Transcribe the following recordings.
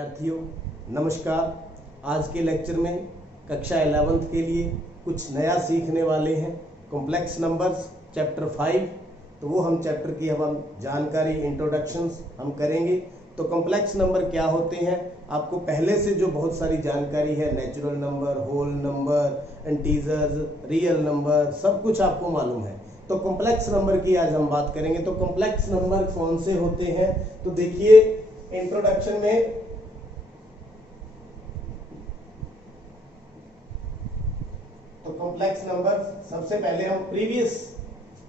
विद्यार्थियों नमस्कार। आज के लेक्चर में कक्षा 11th के लिए कुछ नया सीखने वाले हैं। कॉम्प्लेक्स नंबर्स चैप्टर 5, तो वो हम चैप्टर की हम जानकारी इंट्रोडक्शंस हम करेंगे। तो कॉम्प्लेक्स नंबर क्या होते हैं, आपको पहले से जो बहुत सारी जानकारी है, natural number, whole number, integers, real number, सब कुछ आपको मालूम है। तो कॉम्प्लेक्स नंबर की आज हम बात करेंगे। तो कॉम्प्लेक्स नंबर कौन से होते हैं, तो देखिए इंट्रोडक्शन में तो कॉम्प्लेक्स नंबर सबसे पहले हम प्रीवियस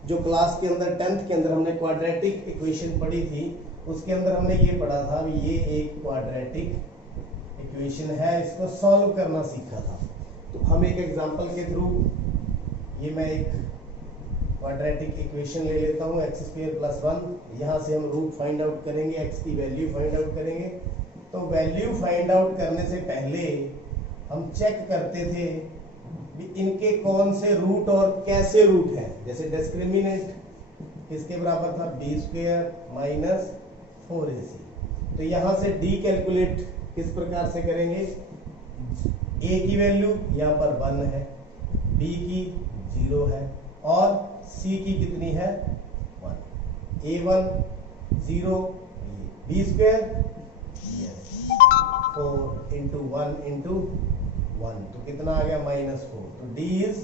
जो क्लास के अंदर 10th के अंदर हमने क्वाड्रेटिक इक्वेशन पढ़ी थी, उसके अंदर हमने ये पढ़ा था कि ये एक क्वाड्रेटिक इक्वेशन है, इसको सॉल्व करना सीखा था। तो हम एक एग्जांपल के थ्रू ये मैं एक क्वाड्रेटिक इक्वेशन ले लेता हूँ x² + 1। यहाँ से हम रूट फाइंड आउट करेंगे, x की वैल्यू फाइंड आउट करेंगे। तो वैल्यू फाइंड आउट करने से पहले हम चेक करते थे कि इनके कौन से रूट और कैसे रूट हैं। जैसे डिस्क्रिमिनेंट किसके बराबर था, b² - 4ac। तो यहाँ से d कैलकुलेट किस प्रकार से करेंगे, a की वैल्यू यहाँ पर 1 है, b की 0 है और c की कितनी है 1। a1 0, b² 4 × 1 × 1, तो कितना आ गया -4। तो d इज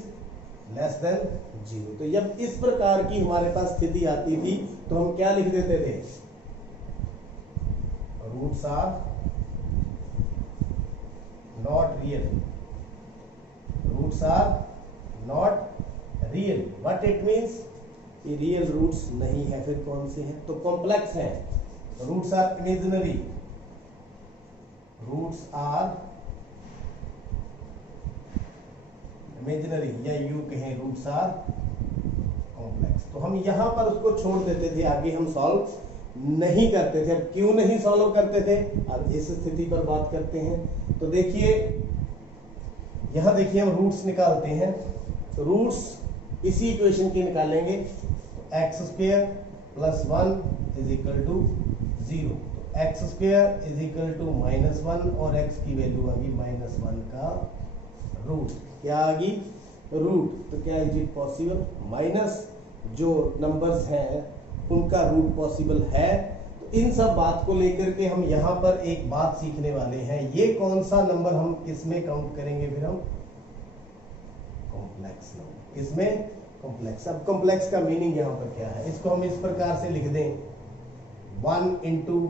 लेस देन 0। तो जब इस प्रकार की हमारे पास स्थिति आती थी तो हम क्या लिख देते थे, roots are not real, roots are not real. What it means, ये रियल रूट्स नहीं है। फिर कौन से हैं, तो कॉम्प्लेक्स हैं। Roots are imaginary, roots are imaginary या यूं कहें रूट्स आर कॉम्प्लेक्स। तो हम यहां पर उसको छोड़ देते थे, आगे हम सॉल्व नहीं करते थे। अब क्यों नहीं सॉल्व करते थे, अब इस स्थिति पर बात करते हैं। तो देखिए यहां देखिए हम रूट्स निकालते हैं। तो रूट्स इसी इक्वेशन के निकालेंगे। तो x² + 1 = 0। तो x² = -1 और x की वैल्यू आ गई -1 का रूट। क्या आ गई, रूट। तो क्या इज इट पॉसिबल, माइनस जो नंबर्स हैं उनका रूट पॉसिबल है। तो इन सब बात को लेकर के हम यहाँ पर एक बात सीखने वाले हैं। ये कौन सा नंबर हम किसमें काउंट करेंगे, फिर हम कॉम्प्लेक्स नंबर, किसमें, कॉम्प्लेक्स। अब कॉम्प्लेक्स का मीनिंग यहाँ पर क्या है, इसको हम इस प्रकार से लिख दें, 1 ×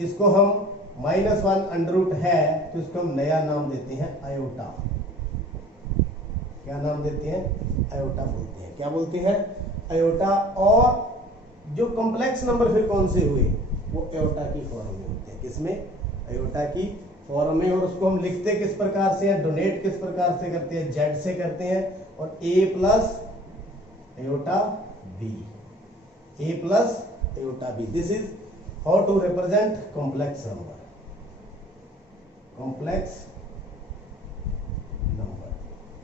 इसको हम -1 अंडर है तो इसको हम नया नाम देते हैं आयोटा। क्या नाम देते हैं, आयोटा बोलते हैं। क्या बोलते हैं, आयोटा। और जो कॉम्प्लेक्स नंबर फिर कौन से हुए, वो आयोटा की फॉर्म में होते हैं। किसमें, आयोटा की फॉर्म में। और उसको हम लिखते किस प्रकार से हैं, डोनेट किस प्रकार से करते हैं, z से करते हैं। और a + iota b, a + iota b। This is how to represent complex number, complex number.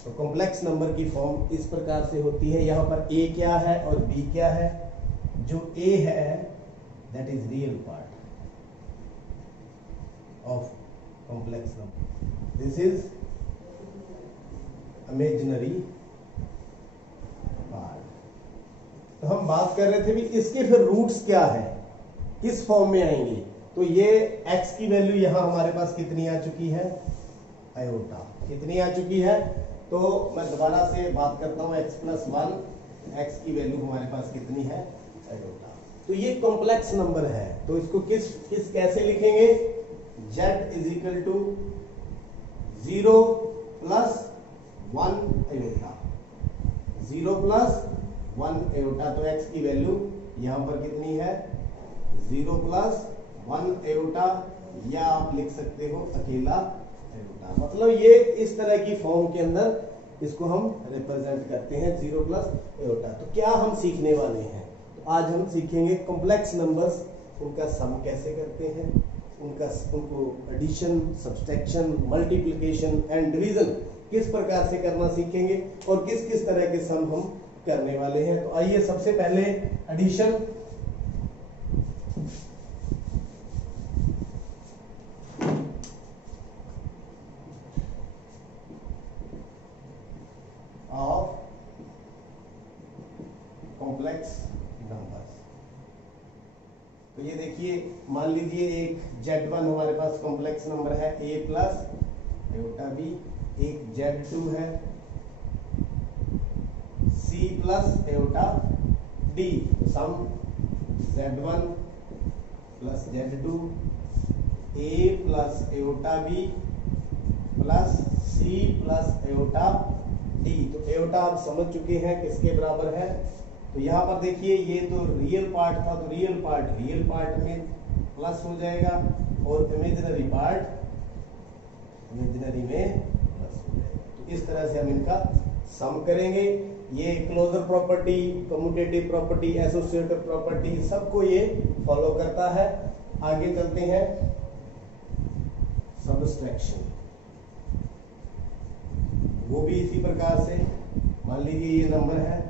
तो कॉम्प्लेक्स नंबर की फॉर्म इस प्रकार से होती है। यहाँ पर a क्या है और b क्या है। जो a है that is real part of complex number, this is imaginary part. तो हम बात कर रहे थे भी इसके फिर रूट्स क्या है, किस फॉर्म में आएंगे। तो ये x की वैल्यू यहाँ हमारे पास कितनी आ चुकी है, आयोटा। कितनी आ चुकी है, तो मैं दोबारा से बात करता हूँ, x + 1, x की वैल्यू हमारे पास कितनी है, आयोटा। तो ये कॉम्प्लेक्स नंबर है। तो इसको किस कैसे लिखेंगे, z = 0 + 1 आयोटा, 0 + 1 आयोटा। तो x की वैल्यू यहाँ पर कितनी है, 0 + 1 आयोटा, या आप लिख सकते हो अकेला आयोटा। मतलब ये इस तरह की फॉर्म के अंदर इसको हम रिप्रेजेंट करते हैं, 0 + आयोटा। तो क्या हम सीखने वाले हैं, तो आज हम सीखेंगे कॉम्प्लेक्स नंबर्स, उनका सम कैसे करते हैं, उनको addition, subtraction, multiplication and division किस प्रकार से करना सीखेंगे और किस किस तरह के सम हम करने वाले हैं। तो आइए सबसे पहले एडिशन तो ये देखिए, मान लीजिए एक Z1 हमारे पास कॉम्प्लेक्स नंबर है A प्लस एयोटा B, एक Z2 है C प्लस एयोटा D। तो सम Z1 plus Z2 A plus iota B plus C plus iota D। तो एयोटा आप समझ चुके हैं किसके बराबर है। तो यहाँ पर देखिए, ये तो रियल पार्ट था, तो रियल पार्ट में प्लस हो जाएगा और इमेजिनरी पार्ट इमेजिनरी में प्लस हो जाएगा। तो इस तरह से हम इनका सम करेंगे। ये closure property, commutative property, associative property, सबको ये फॉलो करता है। आगे चलते हैं, सब्सट्रैक्शन। वो भी इसी प्रकार से, मान लीजिए ये नंबर है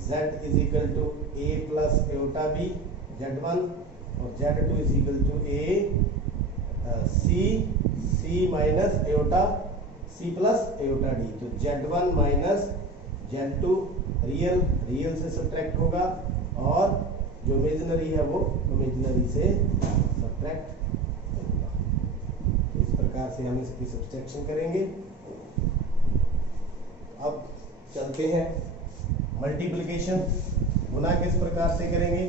Z is equal to A plus iota B Z1 और Z2 is equal to A C minus iota C plus iota D। तो Z1 माइनस Z2 रियल से सब्ट्रैक्ट होगा और जो इमेजिनरी है वो इमेजिनरी से सब्ट्रैक्ट होगा। तो इस प्रकार से हम इसकी सब्ट्रैक्शन करेंगे। अब चलते हैं मल्टीप्लिकेशन। गुना किस प्रकार से करेंगे।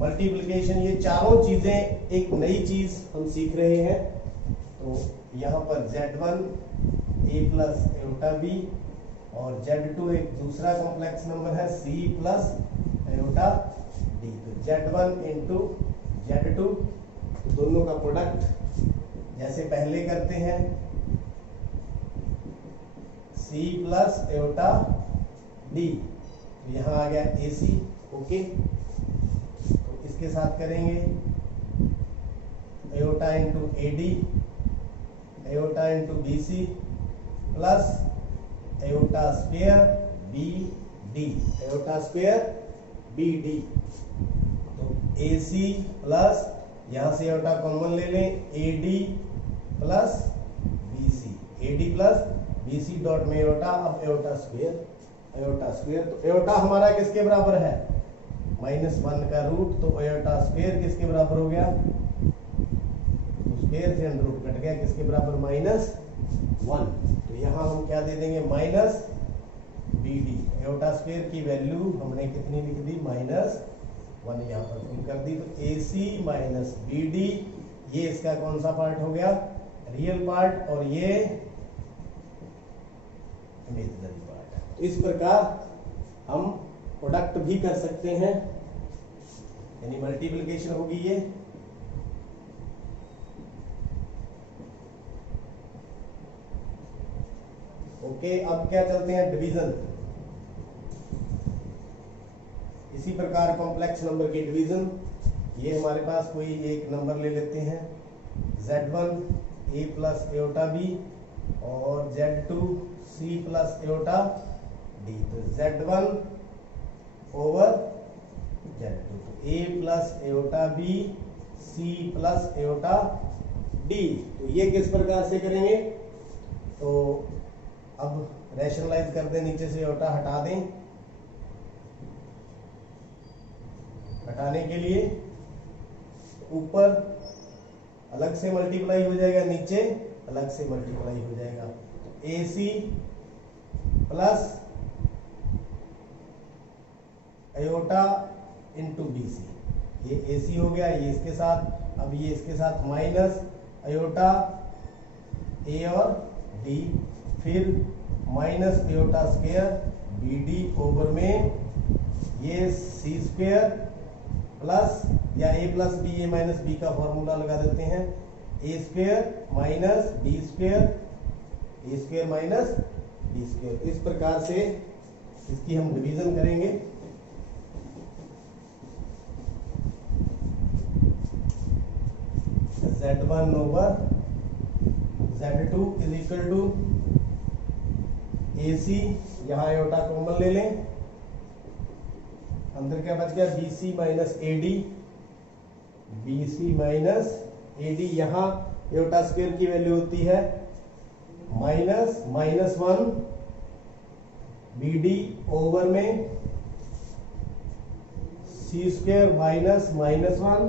मल्टीप्लिकेशन, ये चारों चीजें एक नई चीज हम सीख रहे हैं। तो यहाँ पर Z1 A plus iota B और Z2 एक दूसरा कॉम्प्लेक्स नंबर है C प्लस एयोटा D। तो Z1 इंटू Z2, दोनों का प्रोडक्ट जैसे पहले करते हैं, C प्लस एयोटा D। तो यहाँ आ गया AC। ओके, तो इसके साथ करेंगे aorta into AD, aorta into BC plus aorta square BD, aorta square BD। तो AC प्लस, यहाँ से एयोटा कॉमन ले लें, AD plus BC, AD plus BC dot में एयोटा, अब एयोटा स्क्वायर। तो एयोटा हमारा किसके बराबर है, -1 का रूट। तो एयोटा स्क्वायर किसके बराबर हो गया, तो स्क्वायर से अंडर रूट कट गया, किसके बराबर, -1। तो यहाँ हम क्या दे देंगे, -BD। एयोटा स्क्वायर की वैल्यू हमने कितनी लिख दी, -1 यहाँ पर पुट कर दी। तो AC माइनस BD, ये इसका कौन सा पार्ट हो गया, रियल पार्ट, और ये इमेजिनरी पार्ट। तो इस प्रकार हम प्रोडक्ट भी कर सकते हैं, यानी मल्टीप्लिकेशन होगी ये। ओके, अब क्या चलते हैं, डिवीजन। इसी प्रकार कॉम्प्लेक्स नंबर की डिवीजन। ये हमारे पास कोई एक नंबर ले लेते हैं, Z1 A plus iota B और Z2 C plus iota D। तो Z1 ओवर Z2, तो A plus iota B C plus iota D। तो ये किस प्रकार से करेंगे, तो अब रैशनलाइज कर दें, नीचे से एयोटा हटा दें। हटाने के लिए ऊपर अलग से मल्टीप्लाई हो जाएगा, नीचे अलग से मल्टीप्लाई हो जाएगा। तो AC plus iota into BC, ये AC हो गया, ये इसके साथ, अब ये इसके साथ माइनस एयोटा A और D, फिर minus iota square BD over में ये C स्क्वायर प्लस, या A plus B, A minus B का फॉर्मूला लगा देते हैं, A square minus B square, A square minus B square. इस प्रकार से इसकी हम डिवीजन करेंगे। Z1 over Z2 is equal to AC, यहाँ एयोटा कॉमन ले लें, अंदर क्या बच गया, BC minus AD, BC minus AD। यहाँ एयोटा स्क्वायर की वैल्यू होती है -1 BD ओवर में C square minus minus one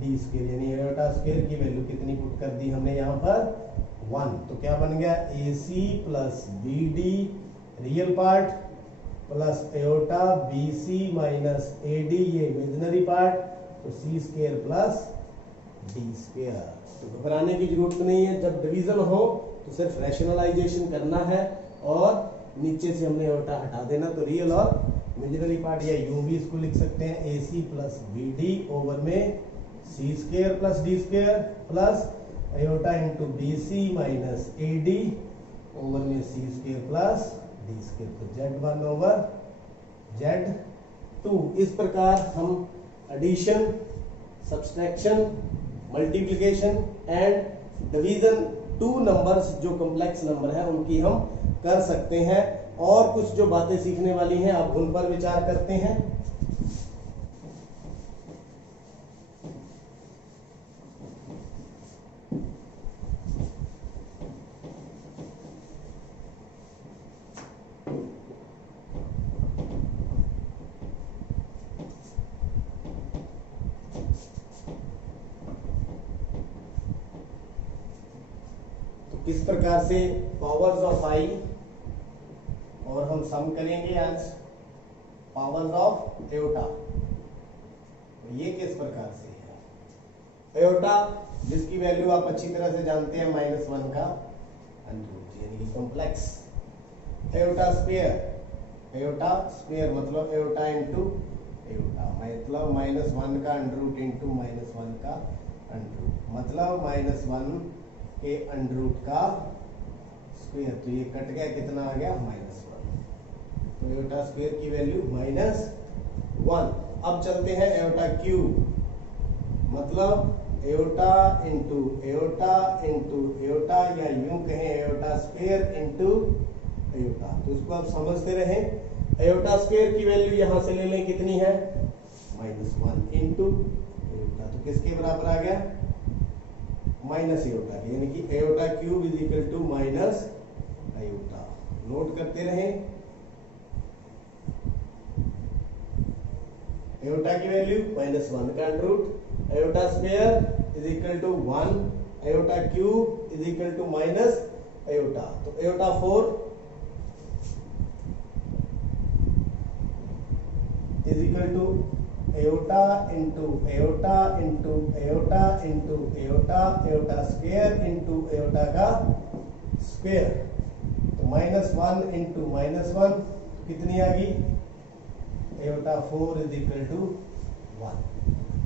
D square, यानी एयोटा स्क्वायर की वैल्यू कितनी पुट कर दी हमने यहाँ पर 1। तो क्या बन गया A C plus B D real part plus iota B C minus A D ये इमेजिनरी पार्ट, तो C square plus D square. तो घबराने की जरूरत नहीं है, जब डिवीजन हो तो सिर्फ रैशनलाइजेशन करना है और नीचे से हमने एयोटा हटा देना। तो रियल और इमेजिनरी पार्ट या यूं भी इसको लिख सकते हैं A C plus B D over में C square plus D square plus iota into B C minus A D over में C square plus D square. तो Z1 ओवर Z2। इस प्रकार हम addition, subtraction, multiplication and division two numbers जो complex number है उनकी हम कर सकते हैं। और कुछ जो बातें सीखने वाली हैं अब उन पर विचार करते हैं। किस प्रकार से पावर्स ऑफ आई और हम सम करेंगे आज पावर्स ऑफ एयोटा। तो ये किस प्रकार से है एयोटा, जिसकी वैल्यू आप अच्छी तरह से जानते हैं -1 का अंडर यानी कि कॉम्प्लेक्स एयोटा स्क्वायर मतलब एयोटा इंटू एयोटा मतलब -1 का अंडर इंटू -1 का अंडर मतलब -1 के अंडर रूट का स्क्वायर। तो ये कट गया, कितना आ गया -1। तो एयोटा स्क्वायर की वैल्यू -1। अब चलते हैं एयोटा क्यूब, मतलब aorta into iota into aorta या यूं कहें एयोटा स्क्वायर इंटू एयोटा। तो इसको आप समझते रहें। एयोटा स्क्वायर की वैल्यू यहां से ले लें, कितनी है -1 इंटू एयोटा। तो किसके बराबर आ गया माइनस एयोटा के, यानी कि iota cube is equal to minus iota. Note करते रहें। एयोटा की वैल्यू -1 का under root, iota square is equal to 1, iota cube is equal to minus iota. तो iota 4 is equal to iota into iota into iota into iota iota square into iota का square. तो -1 into -1 कितनी आ गई aorta 4 is equal to 1।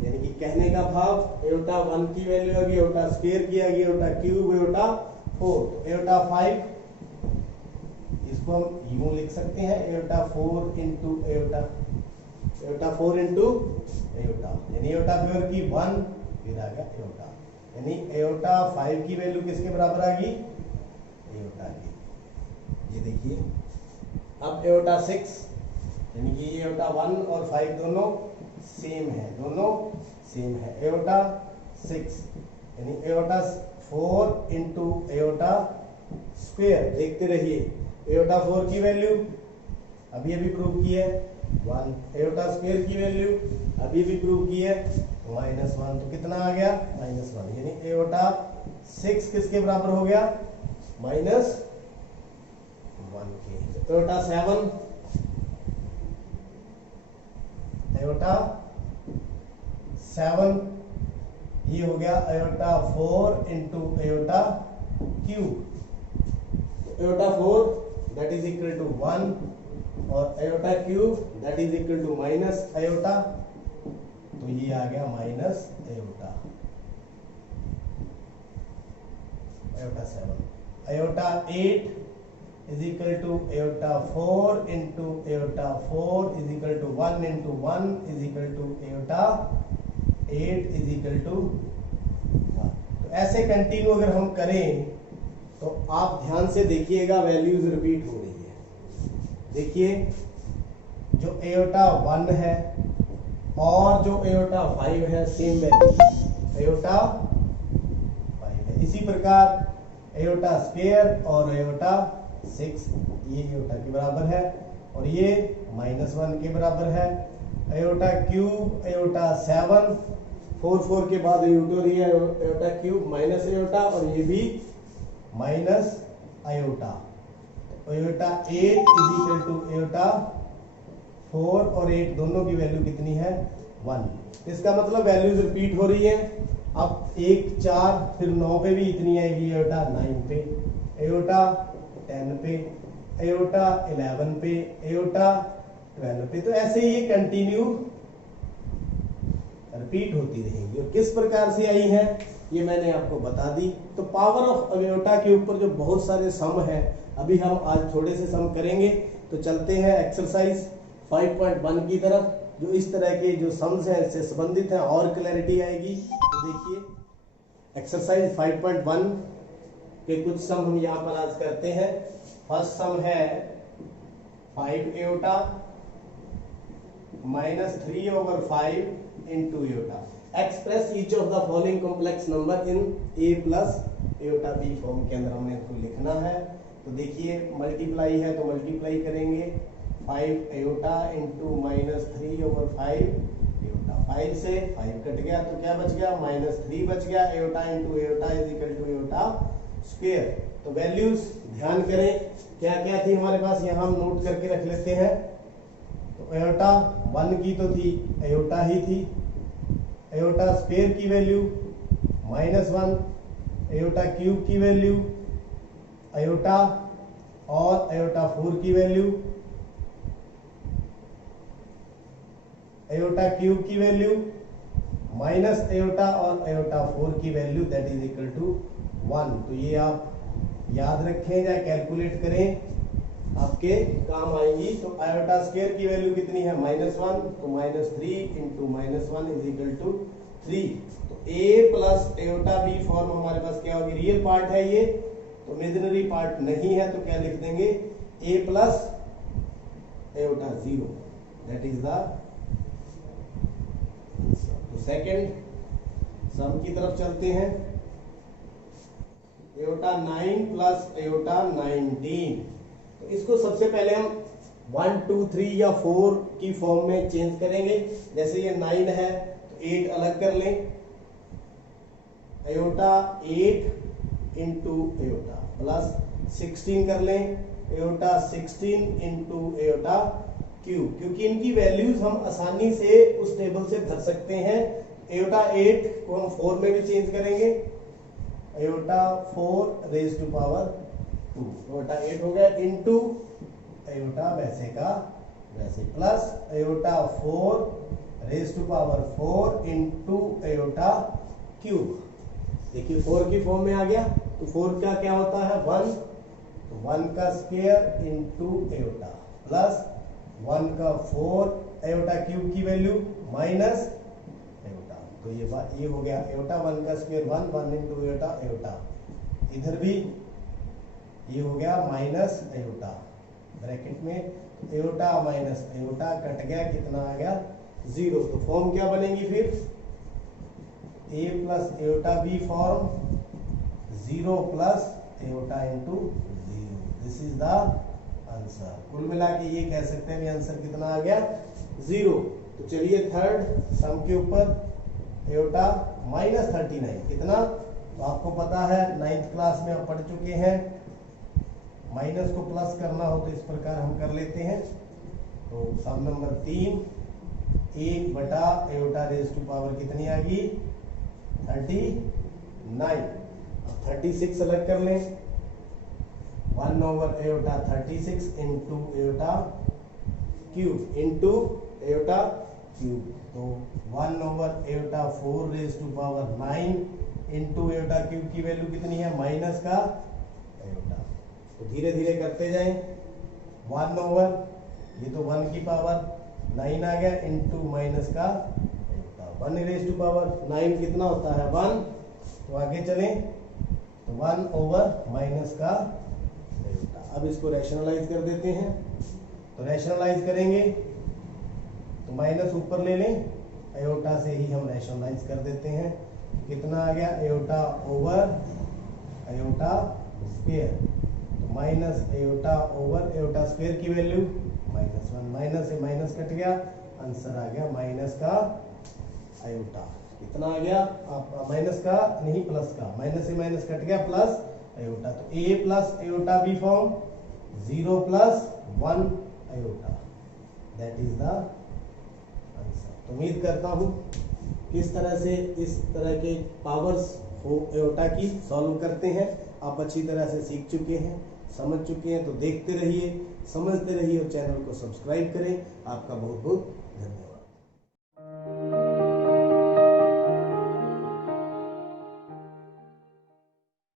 यानी कि कहने का भाव एयोटा 1 की वैल्यू आ गई, एयोटा स्क्वायर की आ गई, एयोटा क्यूब, एयोटा 4। तो एयोटा 5 इसको हम यूं लिख सकते हैं aorta 4 into iota aorta 4 into aorta, यानी एयोटा स्क्वायर की 1 फिर आ गया एयोटा, यानी एयोटा 5 की वैल्यू किसके बराबर आ गई एयोटा की। ये देखिए अब एयोटा 6 यानी कि एयोटा 1 और 5 दोनों सेम है, एयोटा 6 यानी एयोटा 4 इंटू एयोटा स्क्वायर। देखते रहिए एयोटा 4 की वैल्यू अभी प्रूव की है 1, एयोटा स्क्वायर की वैल्यू अभी प्रूव की है -1। तो कितना आ गया -1, यानी एयोटा 6 किसके बराबर हो गया -1 के। एयोटा 7 ये हो गया iota 4 into iota cube. Iota 4 that is equal to 1 और iota cube that is equal to minus iota. तो ये आ गया minus iota. Iota 7 iota 8 is equal to iota 4 into iota 4 is equal to 1 into 1 is equal to iota 8 is equal to 1। तो ऐसे continue अगर हम करें तो आप ध्यान से देखिएगा वैल्यूज रिपीट हो रही है। देखिए जो एयोटा 1 है और जो एयोटा 5 है सेम वैल्यू एयोटा 5 है। इसी प्रकार एयोटा स्क्वायर और एयोटा 6 ये एयोटा के बराबर है और ये -1 के बराबर है आयोटा क्यूब, आयोटा 7, 4 के बाद आयोटा दिया आयोटा क्यूब माइनस आयोटा, और ये भी minus iota. Iota 8 is equal to iota 4, और 8 दोनों की वैल्यू कितनी है 1। इसका मतलब वैल्यूज रिपीट हो रही है। अब 1 4 फिर 9 पे भी इतनी आएगी, आयोटा 9 पे, आयोटा 10 पे, आयोटा 11 पे, आयोटा 12 पे। तो ऐसे ही ये कंटिन्यू रिपीट होती रहेगी। और किस प्रकार से आई है ये मैंने आपको बता दी। तो पावर ऑफ आयोटा के ऊपर जो बहुत सारे सम है, अभी हम आज थोड़े से सम करेंगे। तो चलते हैं एक्सरसाइज 5.1 की तरफ, जो इस तरह के जो सम्स हैं इससे संबंधित हैं, और क्लैरिटी आएगी। तो देखिए एक्सरसाइज 5.1 के कुछ सम हम यहाँ पर आज करते हैं। फर्स्ट सम है 5 iota minus 3/5 into iota. Express each of the following complex number in a plus iota b form के अंदर हमने इसको लिखना है। तो देखिए मल्टीप्लाई है तो मल्टीप्लाई करेंगे 5 आयोटा इंटू माइनस 3/5 आयोटा। 5 से 5 कट गया तो क्या बच गया, -3 बच गया। Iota into iota is equal to iota square. तो वैल्यूज ध्यान करें क्या क्या थी हमारे पास, यहाँ हम नोट करके रख लेते हैं। तो आयोटा 1 की तो थी, आयोटा ही थी। आयोटा स्क्वायर की वैल्यू -1, आयोटा क्यूब की वैल्यू आयोटा, और आयोटा 4 की वैल्यू आयोटा क्यूब की वैल्यू माइनस आयोटा, और आयोटा 4 की value that is equal to 1। तो ये आप याद रखें या कैलकुलेट करें, आपके काम आएंगी। तो आयोटा स्क्वायर की वैल्यू कितनी है -1, तो -3 इंटू -1 इज इक्वल टू 3। तो a plus iota b form हमारे पास क्या होगी, रियल पार्ट है ये, तो इमेजिनरी पार्ट नहीं है, तो क्या लिख देंगे a plus iota 0 that is the. तो सेकंड सम की तरफ चलते हैं। Iota 9 plus iota 19। तो इसको सबसे पहले हम 1 2 3 या 4 की फॉर्म में चेंज करेंगे। जैसे ये 9 है तो 8 अलग कर लें, आयोटा 8 इंटू आयोटा प्लस 16 कर लें, आयोटा 16 इंटू आयोटा क्यूब, क्योंकि इनकी वैल्यूज हम आसानी से उस टेबल से भर सकते हैं। आयोटा 8 को हम 4 में भी चेंज करेंगे, iota 4 raise to power 2, iota 8 हो गया, इंटू आयोटा वैसे का वैसे, plus iota 4 raise to power 4 into iota cube. देखिए 4 की फॉर्म में आ गया, तो 4 का क्या होता है 1, तो 1 का स्क्वायर इंटू आयोटा, प्लस 1 का 4 आयोटा क्यूब की वैल्यू माइनस आयोटा। तो ये हो गया आयोटा 1 का स्क्वायर 1 इंटू आयोटा आयोटा। इधर भी ये हो गया माइनस आयोटा, ब्रैकेट में आयोटा माइनस आयोटा कट गया, कितना आ गया 0। तो फॉर्म क्या बनेगी फिर, a plus iota b form 0 plus iota into 0। This is the answer. कुल मिला के ये कह सकते हैं आंसर कितना आ गया 0। तो चलिए थर्ड सम के ऊपर, आयोटा -39 कितना, तो आपको पता है 9th क्लास में आप पढ़ चुके हैं, माइनस को प्लस करना हो तो इस प्रकार हम कर लेते हैं। तो सम नंबर 3, 1 बटा आयोटा रेज टू पावर कितनी आ गई 39। अब 36 अलग कर लें, 1 over iota 36 into iota cube into iota cube. तो 1 over iota 4 raise to power 9 into iota cube की वैल्यू कितनी है माइनस का आयोटा। तो धीरे धीरे करते जाएं, 1 ओवर ये तो 1 की पावर 9 आ गया इंटू माइनस का आयोटा। 1 रेज टू पावर 9 कितना होता है 1। तो आगे चलें, तो 1 ओवर माइनस का आयोटा। अब इसको रैशनलाइज कर देते हैं। तो रैशनलाइज करेंगे तो माइनस ऊपर ले लें, आयोटा से ही हम रैशनलाइज कर देते हैं। कितना आ गया आयोटा ओवर आयोटा स्क्वायर, तो minus iota over iota square की वैल्यू -1, माइनस से माइनस कट गया, आंसर आ गया माइनस का आयोटा। कितना आ गया? आप माइनस का नहीं प्लस का, माइनस से माइनस कट गया, प्लस आयोटा। तो A plus iota B form 0 plus 1 iota, that is the answer. तो उम्मीद करता हूं किस तरह से इस तरह के पावर्स हो आयोटा की सॉल्व करते हैं आप अच्छी तरह से सीख चुके हैं, समझ चुके हैं। तो देखते रहिए, समझते रहिए और चैनल को सब्सक्राइब करें। आपका बहुत बहुत धन्यवाद।